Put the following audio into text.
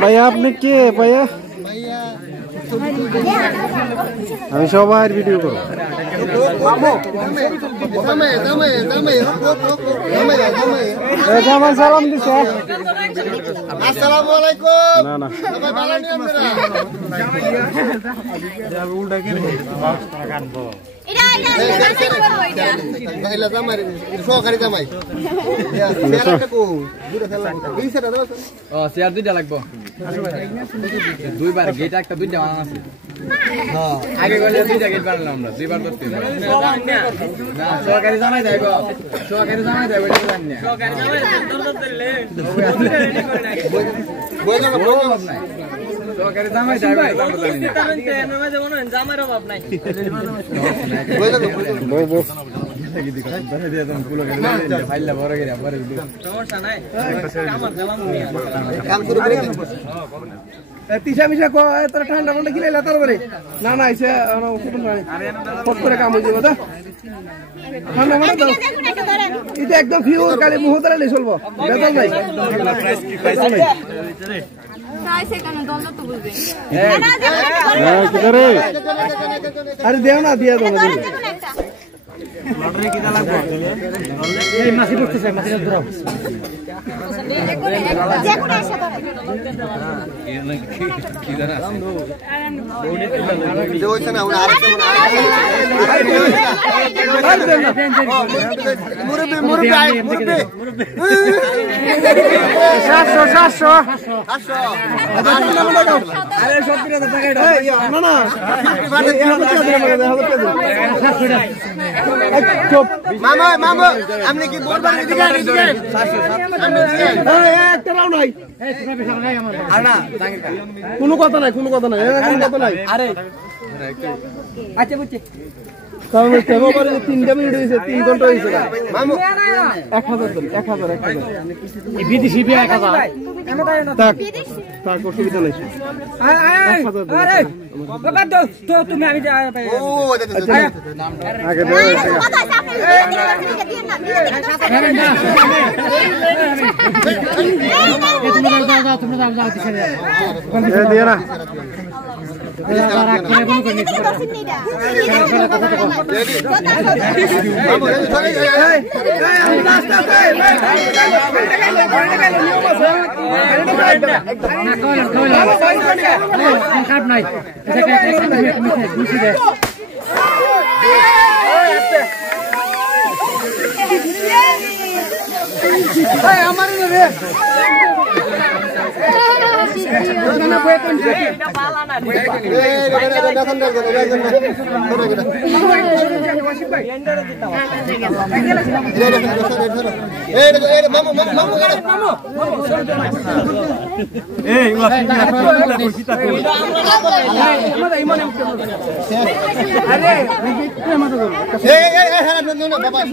ভাইয়া আপনি কে ভাইয়া? আমি সবার ভিডিও করব। সালাম দিছে। আসসালামু আলাইকুম। না না সবাই ভালো আছেন আপনারা? উল্টা কে কানবো সহকারী জামাই চেয়ার দুইটা লাগবো দুইবার গেট একটা দুইটা বানানো আছে আগে গেলে দুইটা গেট বানালাম আমরা দুইবার করতে সহকারী জামাই দেয় সহকারী জামাই দেয় সহকারী জামাই জামার অভাব নাই তিসা মিশা তোরা ঠান্ডা ঠান্ডা কিনে তারপরে না না এসে করে কাম হয়ে যাবো ঠান্ডা মানে দাও এটা একদম ফিউর কালি মুহূর্তে চলবো বেতন নাই আরে দেও না দিয়ে দেবো লটারি কিনা লাগবে এই মাছি পড়তেছে মাছি ধরো আপনি কি কোনো কথা নাই কোনো কথা নাই কথা নাই আরে আচ্ছা বুঝছি তিনটা মিনিট হয়েছে 3 ঘন্টা হয়েছে মামু 1000 বিদেশি 1000 তাক অসুবিধা নেই তুমি আমি আগে দিয়ে না আমার